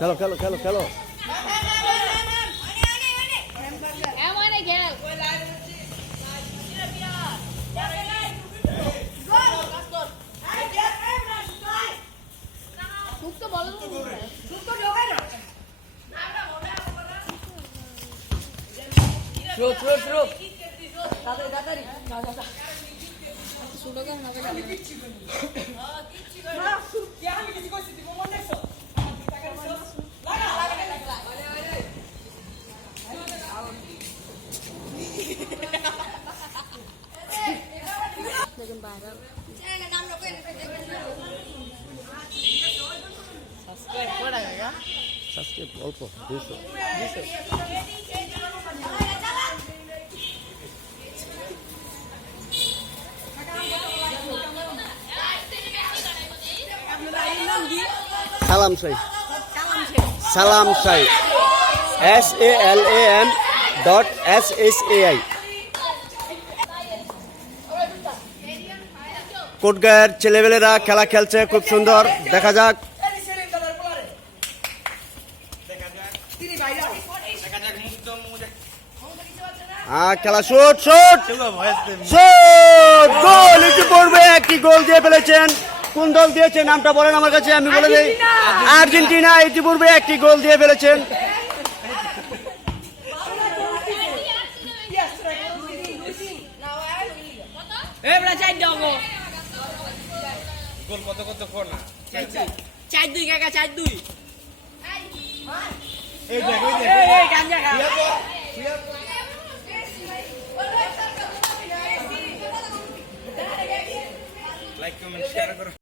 খেলো খেলো খেলো খেলো। সাবস্ক্রাইব অল্প 200। সালাম সাই, সালাম সাই, SALAM.SHAI। কোটগাঁয়ের ছেলেবেলেরা খেলা খেলছে, খুব সুন্দর, দেখা যাক। খেলা শুট শুট শুট, গোল ইতিপূর্বে একটি গোল দিয়ে ফেলেছেন। কোন দল দিয়েছে নামটা বলেন আমার কাছে, আমি বলে দিই। আর্জেন্টিনা ইতিপূর্বে একটি গোল দিয়ে ফেলেছেন। গোল কত কত কর না 4-2 কাকা 4-2 এই দেখ এই গান জায়গা লাইক কমেন্ট শেয়ার করো।